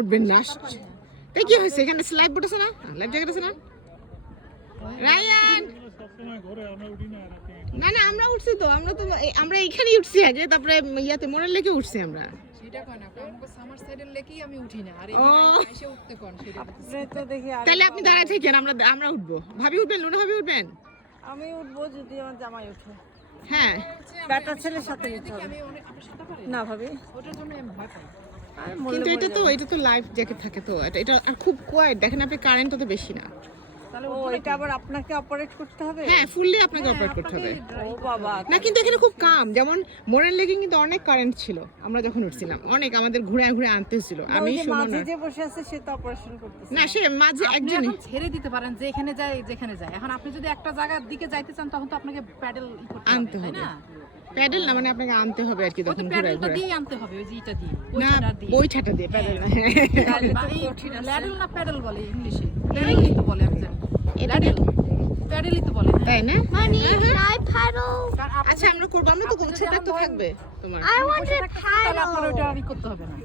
উঠবেন না? তাই কি হয়েছে? এখানে স্লাইড উঠেছে না? লাইভ জ্যাকেট আছে না? রায়ান না না আমরা উঠছি তো, আমরা এখানেই উঠছি আগে, তারপরে ইয়াতে মোড়ের লেকে উঠছি আমরা। সেটা কয় না, আমাকে সামার সাইডের লেকেই আমি উঠি না, আর এসে উঠতে কোন সেটা তো দেখি। তাহলে আপনি দাঁড়ায় থাকেন, আমরা উঠবো। ভাবি উঠবেন? লুনা ভাবি উঠবেন? আমি উঠবো যদি আমার জামাই ওঠে। হ্যাঁ বেটা ছেলের সাথে উঠতে হবে। আমি আপনার সাথে পারি না ভাবি, ওটার জন্য আমি ভয় পাই। আর কিন্তু এটা তো লাইফ জ্যাকেট থাকে তো, এটা আর খুব কোয়াইট, দেখেন আপনি কারেন্ট তো বেশি না। তাহলে ও এটা আবার আপনাকে অপারেট করতে হবে? হ্যাঁ ফুললি আপনাকে অপারেট করতে হবে। ও বাবা, না কিন্তু এখানে খুব কাম, যেমন মোড়ের লেগে কিন্তু অনেক কারেন্ট ছিল আমরা যখন উঠছিলাম, অনেক আমাদের ঘুরে ঘুরে আনতে ছিল। আমি ওই যে সুমনা মাঝে যে বসে আছে সে তো অপারেশন করতেছে। না, সে মাঝে আপনি একজনই এখন ছেড়ে দিতে পারেন, যে এখানে যায় যেখানে যায়। এখন আপনি যদি একটা জায়গার দিকে যাইতে চান তখন তো আপনাকে প্যাডেল করতে আনতে হবে, তাই হবে। না? প্যাডেল না, মানে আপনাকে আনতে হবে আর কি, ওই তো তখন ঘুরে প্যাডেলটা ঘুরে। দিয়ে আনতে হবে, ওই যে এটা দিয়ে, না ওইটা দিয়ে। বইছাটা দিয়ে, প্যাডেল না। ল্যাডেল না প্যাডেল বলে ইংলিশে, প্যাডেলই তো বলে আমি জানি। ল্যাডেল প্যাডেলই তো বলে। তাই না? Honey, can I paddle? আচ্ছা আমরা করবো, আমরা তো ছোট একটা থাকবে তোমার। I want to তাহলে আপনার paddle. ওইটা আমি করতে হবে না।